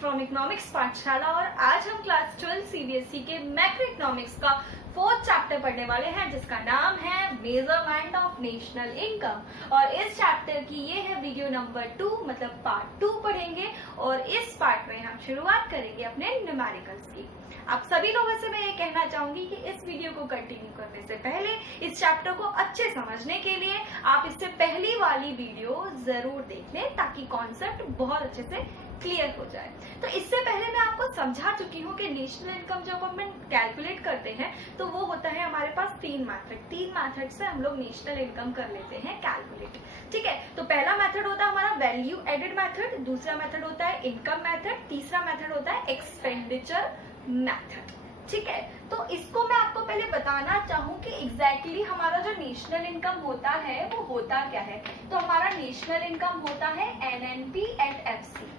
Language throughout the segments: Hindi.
फ्रॉम इकोनॉमिक्स पाठशाला और आज हम क्लास 12 सीबीएसई के मैक्रो इकोनॉमिक्स का 4th चैप्टर पढ़ने वाले हैं जिसका नाम है मेजरमेंट ऑफ नेशनल इनकम। और इस चैप्टर की ये है वीडियो नंबर 2, मतलब पार्ट 2 पढ़ेंगे और इस पार्ट में हम शुरुआत करेंगे अपने न्यूमेरिकल्स की। आप सभी लोगों से मैं ये कहना चाहूंगी कि इस वीडियो को कंटिन्यू करने से पहले इस चैप्टर को अच्छे समझने के लिए आप इससे पहली वाली वीडियो जरूर देख लें ताकि कॉन्सेप्ट बहुत अच्छे से क्लियर हो जाए। तो इससे पहले मैं आपको समझा चुकी हूँ कि नेशनल इनकम जब हम कैलकुलेट करते हैं तो वो होता है हमारे पास तीन मेथड से हम लोग नेशनल इनकम कर लेते हैं कैलकुलेट। ठीक है, तो पहला मेथड होता है हमारा वैल्यू एडेड मेथड, दूसरा मेथड होता है इनकम मेथड, तीसरा मेथड होता है एक्सपेंडिचर मेथड। ठीक है, तो इसको मैं आपको पहले बताना चाहूँ कि एग्जैक्टली हमारा जो नेशनल इनकम होता है वो होता क्या है। तो हमारा नेशनल इनकम होता है एनएनपी एट एफसी,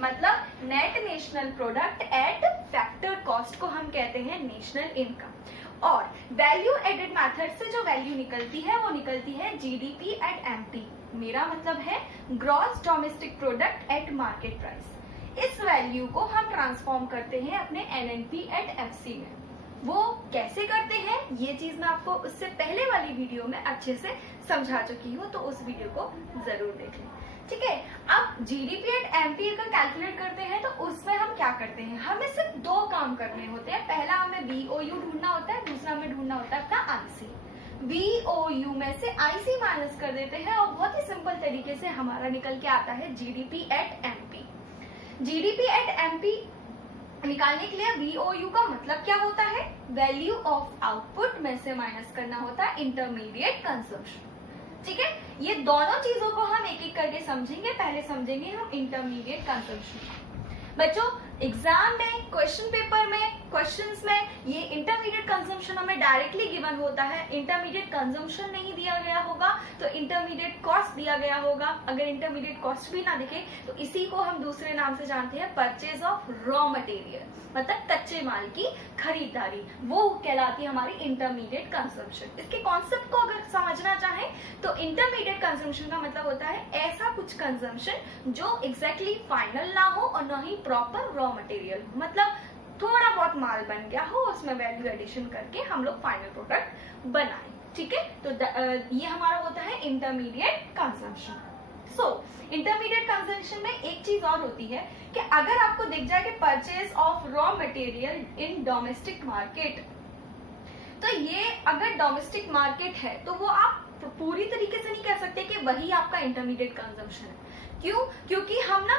मतलब net national product at factor cost को हम कहते हैं नेशनल इनकम। और वैल्यू एडेड मेथड से जो वैल्यू निकलती है वो निकलती है जीडीपी एट एमपी, मेरा मतलब है gross domestic product at market price. इस वैल्यू को हम ट्रांसफॉर्म करते हैं अपने एनएनपी एट एफसी में। वो कैसे करते हैं ये चीज मैं आपको उससे पहले वाली वीडियो में अच्छे से समझा चुकी हूँ, तो उस वीडियो को जरूर देख लें। ठीक है, अब जीडीपी एट एमपी अगर कैलकुलेट करते हैं तो उसमें हम क्या करते हैं, हमें सिर्फ दो काम करने होते हैं। पहला हमें वीओयू ढूंढना होता है, दूसरा हमें ढूंढना होता है अपना आईसी। वीओयू में से आईसी माइनस कर देते हैं और बहुत ही सिंपल तरीके से हमारा निकल के आता है GDP at MP. GDP at MP निकालने के लिए वीओयू का मतलब क्या होता है, वैल्यू ऑफ आउटपुट में से माइनस करना होता है इंटरमीडिएट कंजम्पशन। ठीक है, ये दोनों चीजों को हम एक एक करके समझेंगे। पहले समझेंगे हम इंटरमीडिएट कंजम्पशन। बच्चों, एग्जाम में, क्वेश्चन पेपर में, क्वेश्चंस में ये इंटरमीडिएट कंजम्पशन हमें डायरेक्टली गिवन होता है। इंटरमीडिएट कंजम्पशन नहीं दिया गया होगा तो इंटरमीडिएट कॉस्ट दिया गया होगा। अगर इंटरमीडिएट कॉस्ट भी ना दिखे तो इसी को हम दूसरे नाम से जानते हैं परचेज ऑफ रॉ मटेरियल, मतलब कच्चे माल की खरीदारी, वो कहलाती है हमारी इंटरमीडिएट कंजम्पशन। इसके कॉन्सेप्ट को अगर समझना चाहें तो इंटरमीडिएट कंजम्पशन का मतलब होता है ऐसा कुछ कंजम्पशन जो एग्जैक्टली फाइनल ना हो और ना ही प्रॉपर रॉ मटेरियल, मतलब थोड़ा बहुत माल बन गया हो उसमें वैल्यू एडिशन करके हम लोग फाइनल प्रोडक्ट बनाएं। ठीक है, तो ये हमारा होता है इंटरमीडिएट कंजम्पशन। इंटरमीडिएट कंजम्पशन में एक चीज और होती है कि अगर आपको दिख जाए कि purchase of raw material in domestic market, तो ये अगर डोमेस्टिक मार्केट है तो वो आप पूरी तरीके से नहीं कह सकते कि वही आपका इंटरमीडिएट कंजम्पशन है। क्यों? क्योंकि हम ना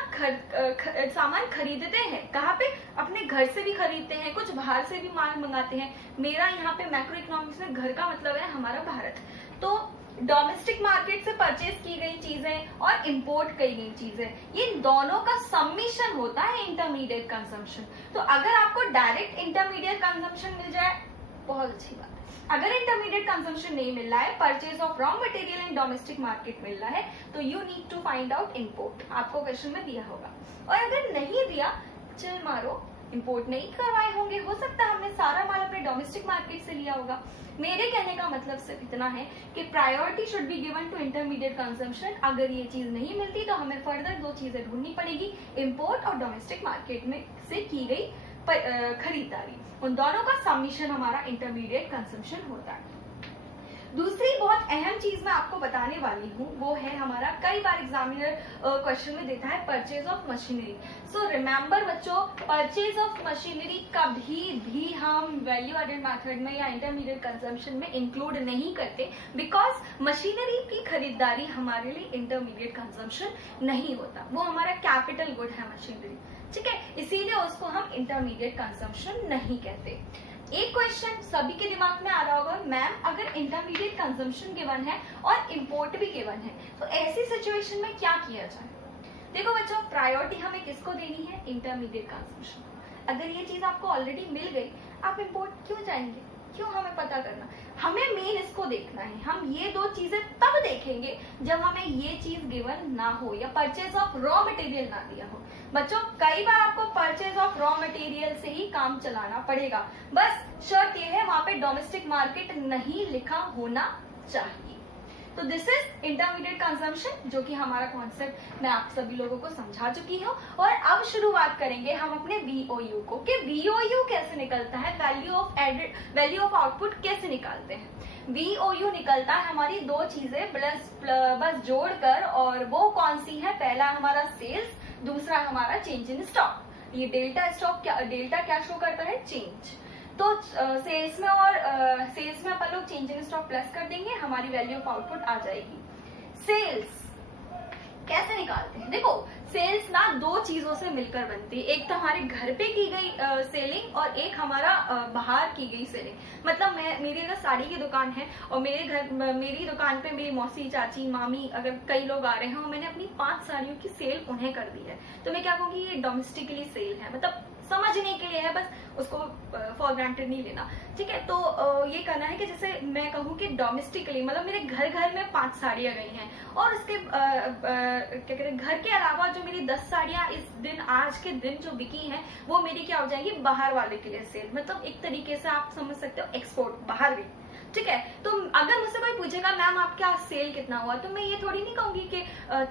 सामान खरीदते हैं, कहाँ पे, अपने घर से भी खरीदते हैं, कुछ बाहर से भी माल मंगाते हैं। मेरा यहाँ पे मैक्रो इकोनॉमिक्स में घर का मतलब है हमारा भारत। तो डोमेस्टिक मार्केट से परचेज की गई चीजें और इंपोर्ट की गई चीजें, ये दोनों का सम्मिशन होता है इंटरमीडिएट कंजम्पशन। तो अगर आपको डायरेक्ट इंटरमीडिएट कंजम्पशन मिल जाए बहुत अच्छी बात है। अगर इंटरमीडिएट कंजम्पशन नहीं मिल रहा है, purchase of raw material in domestic market मिल रहा है, तो you need to find out import, आपको क्वेश्चन में दिया होगा। और अगर नहीं दिया, चल मारो, इंपोर्ट नहीं करवाए होंगे, हो सकता है हमने सारा माल अपने डोमेस्टिक मार्केट से लिया होगा। मेरे कहने का मतलब सिर्फ इतना है कि priority should be given to intermediate consumption. अगर ये चीज नहीं मिलती तो हमें फर्दर दो चीजें ढूंढनी पड़ेगी, इंपोर्ट और डोमेस्टिक मार्केट में से की गई खरीदारी, उन दोनों का सम्मिशन हमारा इंटरमीडिएट कंजम्पशन होता है। दूसरी बहुत अहम चीज मैं आपको बताने वाली हूँ वो है हमारा, कई बार एग्जामिनर क्वेश्चन में देता है purchase of machinery. So remember बच्चों, परचेज ऑफ मशीनरी कभी भी हम वैल्यू एडेड मेथड में या इंटरमीडिएट कंजम्पशन में इंक्लूड नहीं करते, बिकॉज मशीनरी की खरीदारी हमारे लिए इंटरमीडिएट कंजम्पशन नहीं होता, वो हमारा कैपिटल गुड है मशीनरी। ठीक है, इसीलिए उसको हम इंटरमीडिएट कंजम्पशन नहीं कहते। एक क्वेश्चन सभी के दिमाग में आ रहा होगा, मैम अगर इंटरमीडिएट कंजम्पशन गिवन है और इंपोर्ट भी गिवन है तो ऐसी सिचुएशन में क्या किया जाए। देखो बच्चों, प्रायोरिटी हमें किसको देनी है, इंटरमीडिएट कंजम्पशन। अगर ये चीज आपको ऑलरेडी मिल गई, आप इंपोर्ट क्यों जाएंगे, क्यों हमें पता करना, हमें मेन इसको देखना है। हम ये दो चीजें तब देखेंगे जब हमें ये चीज गिवन ना हो या परचेज ऑफ रॉ मटेरियल ना दिया हो। बच्चों, कई बार आपको परचेज ऑफ रॉ मटेरियल से ही काम चलाना पड़ेगा, बस शर्त ये है वहां पे डोमेस्टिक मार्केट नहीं लिखा होना चाहिए। तो दिस इज इंटरमीडिएट कंजम्पशन, जो कि हमारा कॉन्सेप्ट मैं आप सभी लोगों को समझा चुकी हूँ। और अब शुरुआत करेंगे हम अपने VOU को, कि VOU कैसे निकलता है, वैल्यू ऑफ आउटपुट कैसे निकालते हैं। VOU निकलता है हमारी दो चीजें बस जोड़कर, और वो कौन सी है, पहला हमारा सेल्स, दूसरा हमारा चेंज इन स्टॉक। ये डेल्टा क्या शो करता है, चेंज। तो सेल्स में अपन लोग चेंज इन स्टॉक प्लस कर देंगे, हमारी वैल्यू ऑफ आउटपुट आ जाएगी। सेल्स कैसे निकालते हैं, देखो सेल्स ना दो चीजों से मिलकर बनती है, एक तो हमारे घर पे की गई सेलिंग और एक हमारा बाहर की गई सेलिंग। मतलब मेरी अगर साड़ी की दुकान है और मेरी दुकान पे मेरी मौसी, चाची, मामी, अगर कई लोग आ रहे हैं और मैंने अपनी 5 साड़ियों की सेल उन्हें कर दी है, तो मैं क्या कहूँगी, ये डोमेस्टिकली सेल है, मतलब समझने के लिए है, बस उसको फॉर ग्रांटेड नहीं लेना, ठीक है। तो ये करना है कि जैसे मैं कहूँ कि डोमेस्टिकली, मतलब मेरे घर में 5 साड़ियाँ गई हैं, और उसके क्या कहते हैं, घर के अलावा जो मेरी 10 साड़ियाँ आज के दिन जो बिकी हैं, वो मेरी क्या हो जाएंगी, बाहर वाले के लिए सेल। मतलब एक तरीके से आप समझ सकते हो एक्सपोर्ट, बाहर भी, ठीक है। तो अगर मुझसे कोई पूछेगा मैम आपका सेल कितना हुआ, तो मैं ये थोड़ी नहीं कहूंगी कि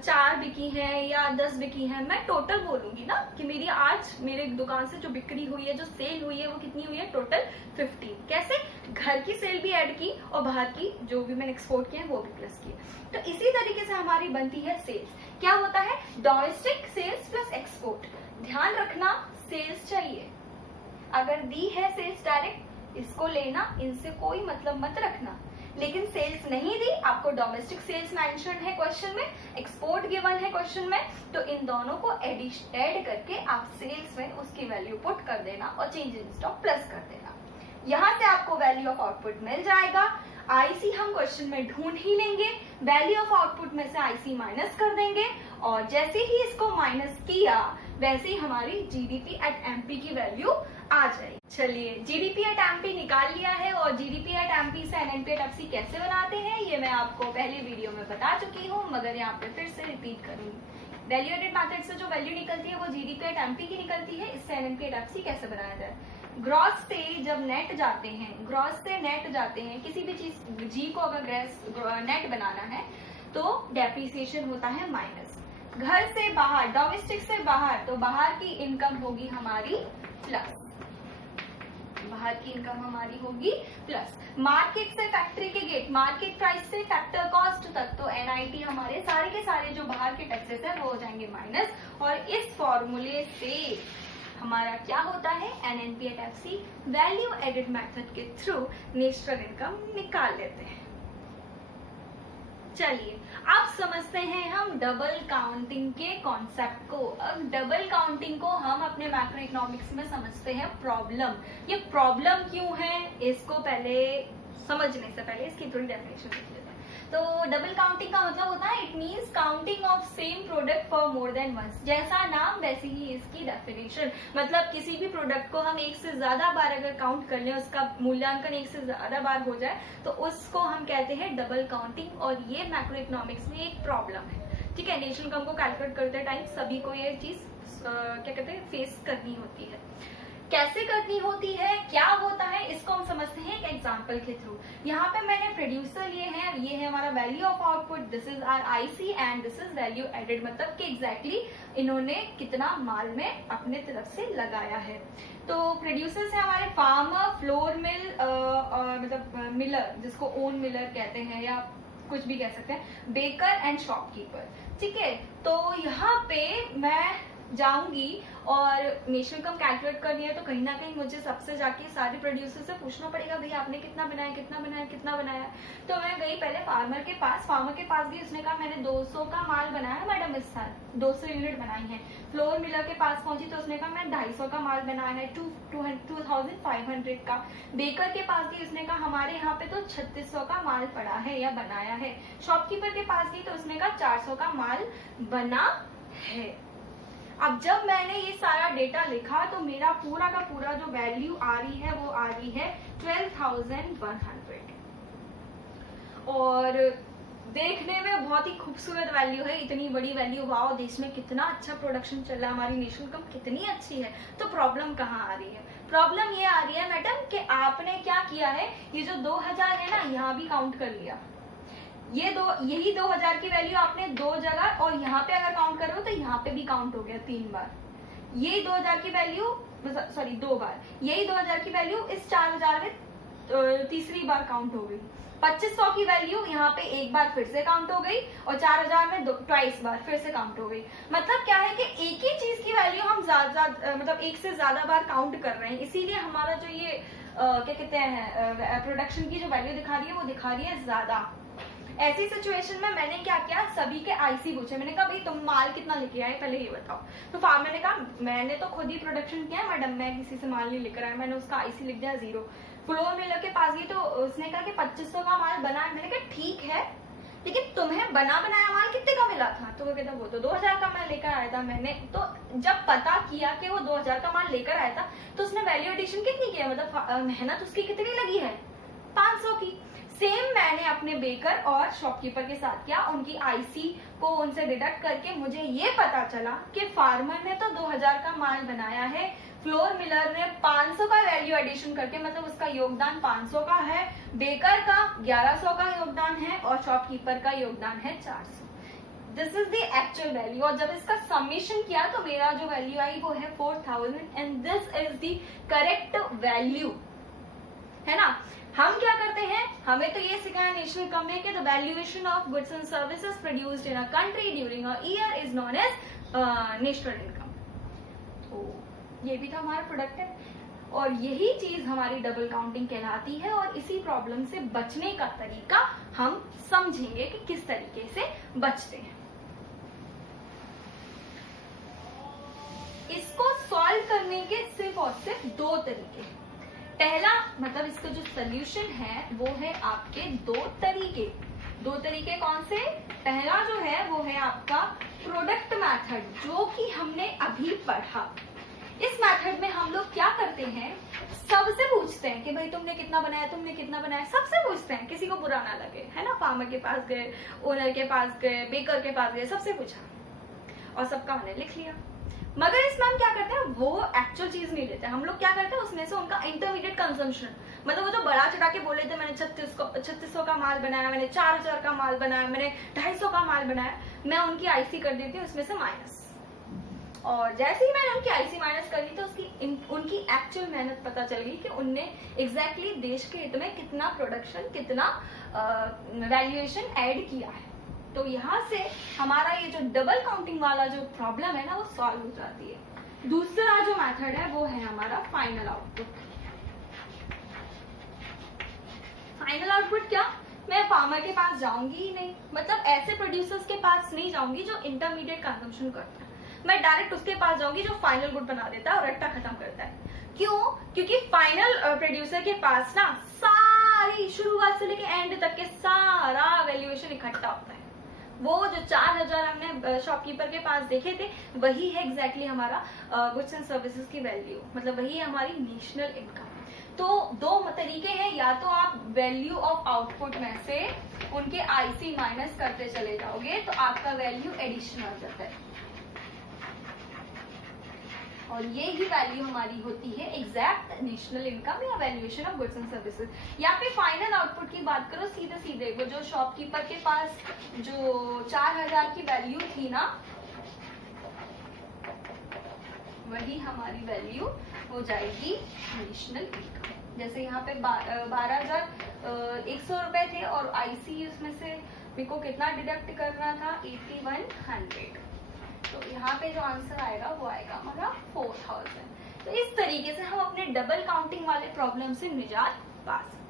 4 बिकी हैं या 10 बिकी हैं, मैं टोटल बोलूंगी ना कि मेरी आज मेरे दुकान से जो बिक्री हुई है, जो सेल हुई है, वो कितनी हुई है, टोटल 15। कैसे, घर की सेल भी ऐड की और बाहर की जो भी मैंने एक्सपोर्ट किए हैं वो भी प्लस किए। तो इसी तरीके से हमारी बनती है सेल्स। क्या होता है, डोमेस्टिक सेल्स प्लस एक्सपोर्ट। ध्यान रखना, सेल्स चाहिए, अगर दी है सेल्स डायरेक्ट, इसको लेना, इनसे कोई मतलब मत रखना। लेकिन सेल्स नहीं दी, आपको डोमेस्टिक सेल्स मेंशन है क्वेश्चन में, एक्सपोर्ट गिवन है क्वेश्चन में, तो इन दोनों को ऐड करके आप सेल्स में उसकी वैल्यू पुट कर देना और चेंज इन स्टॉक प्लस कर देना। यहाँ से आपको वैल्यू ऑफ आउटपुट मिल जाएगा। आईसी हम क्वेश्चन में ढूंढ ही लेंगे, वैल्यू ऑफ आउटपुट में से आईसी माइनस कर देंगे, और जैसे ही इसको माइनस किया वैसे ही हमारी जीडीपी एट एमपी की वैल्यू आ जाएगी। चलिए, जीडीपी एट एमपी निकाल लिया है, और जीडीपी एट एमपी से एनएनपी एट एफसी कैसे बनाते हैं ये मैं आपको पहले वीडियो में बता चुकी हूँ, मगर यहाँ पे फिर से रिपीट करूंगी। वैल्यू एडेड मेथड से जो वैल्यू निकलती है वो जीडीपी एट एमपी की निकलती है। इससे एनएनपी एट एफसी कैसे बनाया जाए, ग्रॉस से जब नेट जाते हैं, किसी भी चीज जी को अगर नेट बनाना है तो डेप्रिसिएशन होता है माइनस। घर से बाहर, डोमेस्टिक से बाहर, तो बाहर की इनकम होगी हमारी प्लस, प्लस। मार्केट से फैक्ट्री के गेट, मार्केट प्राइस से फैक्टर कॉस्ट तक, तो एनआईटी हमारे सारे के सारे जो बाहर के टैक्सेस है वो हो जाएंगे माइनस। और इस फॉर्मूले से हमारा क्या होता है, NNP at FC value added method के थ्रू नेशनल इनकम निकाल लेते हैं। चलिए, अब समझते हैं हम डबल काउंटिंग के कॉन्सेप्ट को। अब डबल काउंटिंग को हम अपने मैक्रो इकोनॉमिक्स में समझते हैं प्रॉब्लम। ये प्रॉब्लम क्यों है, इसको पहले समझने से पहले इसकी थोड़ी डेफिनेशन देख लेते हैं। तो डबल काउंटिंग का मतलब होता है, it means counting of same product for more than once. जैसा नाम वैसे ही इसकी डेफिनेशन, मतलब किसी भी प्रोडक्ट को हम एक से ज्यादा बार अगर काउंट कर लें, उसका मूल्यांकन एक से ज्यादा बार हो जाए, तो उसको हम कहते हैं डबल काउंटिंग। और ये मैक्रो इकोनॉमिक्स में एक प्रॉब्लम है, ठीक है। नेशनल इनकम को कैलकुलेट करते टाइम सभी को ये चीज क्या कहते हैं, फेस करनी होती है। कैसे करनी होती है, क्या होता है, इसको हम समझते हैं एक एग्जांपल के थ्रू। यहाँ पे मैंने प्रोड्यूसर लिए हैं, ये है हमारा value of output, this is our IC and this is value added, मतलब कि एग्जैक्टली इन्होंने कितना माल में अपने तरफ से लगाया है। तो प्रोड्यूसर है हमारे फार्मर, फ्लोर मिल, मतलब मिलर जिसको ओन मिलर कहते हैं या कुछ भी कह सकते हैं, बेकर एंड शॉपकीपर, ठीक है। तो यहाँ पे मैं जाऊंगी और नेशनल इनकम कैलकुलेट करनी है, तो कहीं ना कहीं मुझे सबसे जाके सारे प्रोड्यूसर से पूछना पड़ेगा, भाई आपने कितना बनाया। तो मैं गई पहले फार्मर के पास गई, उसने कहा मैंने 200 का माल बनाया मैडम इस साल, 200 यूनिट बनाई है। फ्लोर मिलर के पास पहुंची तो उसने कहा मैं 250 का माल बनाया है, 2500 का। बेकर के पास गई, उसने कहा हमारे यहाँ पे तो 3600 का माल पड़ा है या बनाया है। शॉपकीपर के पास गई तो उसने कहा 400 का माल बना है। अब जब मैंने ये सारा डेटा लिखा तो मेरा पूरा का पूरा जो वैल्यू आ रही है वो आ रही है 12,100, और देखने में बहुत ही खूबसूरत वैल्यू है, इतनी बड़ी वैल्यू। वाओ, देश में कितना अच्छा प्रोडक्शन चल रहा है, हमारी नेशनल इनकम कितनी अच्छी है। तो प्रॉब्लम कहाँ आ रही है, प्रॉब्लम ये आ रही है मैडम कि आपने क्या किया है, ये जो 2000 है ना, यहाँ भी काउंट कर लिया, यही 2000 की वैल्यू आपने 2 जगह और यहाँ पे अगर काउंट करो तो यहाँ पे भी काउंट हो गया 3 बार। यही 2000 की वैल्यू, सॉरी 2 बार, यही 2000 की वैल्यू इस 4000 में तीसरी बार काउंट हो गई। 2500 की वैल्यू यहाँ पे एक बार फिर से काउंट हो गई और 4000 में ट्वाइस बार फिर से काउंट हो गई। मतलब क्या है कि एक ही चीज की वैल्यू हम ज्यादा मतलब एक से ज्यादा बार काउंट कर रहे हैं, इसीलिए हमारा जो ये क्या कहते हैं प्रोडक्शन की जो वैल्यू दिखा रही है वो दिखा रही है ज्यादा। ऐसी सिचुएशन में मैंने क्या किया, सभी के आईसी पूछे। मैंने कहा भाई तुम माल कितना लेके आए पहले ये बताओ। तो फार्मर ने कहा मैंने तो खुद ही प्रोडक्शन किया है मैडम, मैं किसी से माल नहीं लेकर आया। मैंने उसका आईसी लिख दिया 0। फ्लोर मिलर के पास गई तो उसने कहा कि 2500 का माल बना है। मैंने कहा ठीक है, लेकिन तुम्हें बना बनाया माल कितने का मिला था? तो वो कहता वो तो 2000 का माल लेकर आया था। मैंने तो जब पता किया कि वो 2000 का माल लेकर आया था तो उसने वैल्यू एडिशन कितनी की है, मतलब मेहनत उसकी कितनी लगी है, 500 की। सेम मैंने अपने बेकर और शॉपकीपर के साथ किया। उनकी आईसी को उनसे डिडक्ट करके मुझे ये पता चला कि फार्मर ने तो 2000 का माल बनाया है, फ्लोर मिलर ने 500 का वैल्यू एडिशन करके, मतलब उसका योगदान 500 का है, बेकर का 1100 का योगदान है और शॉपकीपर का योगदान है 400। This is the actual value. और जब इसका समीशन किया तो मेरा जो वैल्यू आई वो है 4000 and this is the correct value, है ना। हम क्या करते हैं, हमें तो ये सिखाया नेशनल इनकम में कि the valuation of goods and services produced in a country during a year is known as national income. तो ये भी था हमारा प्रोडक्ट है और यही चीज हमारी डबल काउंटिंग कहलाती है। और इसी प्रॉब्लम से बचने का तरीका हम समझेंगे कि किस तरीके से बचते हैं। इसको सॉल्व करने के सिर्फ और सिर्फ 2 तरीके। पहला मतलब इसका जो सोल्यूशन है वो है आपके 2 तरीके। 2 तरीके कौन से? पहला जो है वो है आपका प्रोडक्ट मेथड, जो कि हमने अभी पढ़ा। इस मेथड में हम लोग क्या करते हैं, सबसे पूछते हैं कि भाई तुमने कितना बनाया, तुमने कितना बनाया, सबसे पूछते हैं, किसी को बुरा ना लगे, है ना। फार्मर के पास गए, ओनर के पास गए, बेकर के पास गए, सबसे पूछा और सबका हमने लिख लिया। मगर इसमें हम क्या करते हैं, वो एक्चुअल चीज नहीं लेते। हम लोग क्या करते हैं, उसमें से उनका इंटरमीडिएट कंजम्पशन, मतलब वो तो बड़ा चढ़ा के बोले थे मैंने 3600 का माल बनाया, मैंने 4000 का माल बनाया, मैंने 250 का माल बनाया, मैं उनकी आईसी कर देती हूँ उसमें से माइनस। और जैसे ही मैंने उनकी आईसी माइनस कर दी तो उनकी एक्चुअल मेहनत पता चल गई कि उनने एग्जैक्टली देश के हित में कितना प्रोडक्शन, कितना वैल्यूएशन ऐड किया है। तो यहाँ से हमारा ये जो डबल काउंटिंग वाला जो प्रॉब्लम है ना वो सॉल्व हो जाती है। दूसरा जो मेथड है वो है हमारा फाइनल आउटपुट। फाइनल आउटपुट क्या, मैं फार्मर के पास जाऊंगी ही नहीं, मतलब ऐसे प्रोड्यूसर्स के पास नहीं जाऊंगी जो इंटरमीडिएट कंजम्पशन करता है। मैं डायरेक्ट उसके पास जाऊंगी जो फाइनल गुड बना देता है और रट्टा खत्म करता है। क्यों? क्योंकि फाइनल प्रोड्यूसर के पास ना सारी शुरुआत से लेके एंड तक के सारा वैल्यूएशन इकट्ठा होता है। वो जो 4000 हमने शॉपकीपर के पास देखे थे वही है एग्जैक्टली हमारा गुड्स एंड सर्विसेज की वैल्यू, मतलब वही है हमारी नेशनल इनकम। तो 2 तरीके हैं, या तो आप वैल्यू ऑफ आउटपुट में से उनके आईसी माइनस करते चले जाओगे तो आपका वैल्यू एडिशन आ जाता है और ये ही वैल्यू हमारी होती है एग्जैक्ट नेशनल इनकम या valuation of goods and services. या फिर फाइनल आउटपुट की बात करो, सीधे सीधे वो जो शॉपकीपर के पास जो 4000 की वैल्यू थी ना, वही हमारी वैल्यू हो जाएगी नेशनल इनकम। जैसे यहाँ पे 12,100 रुपए थे और आईसी उसमें से मेरे को कितना डिडक्ट करना था, 8100। तो यहाँ पे जो आंसर आएगा वो आएगा हमारा 4000। तो इस तरीके से हम अपने डबल काउंटिंग वाले प्रॉब्लम से निजात पा सकते हैं।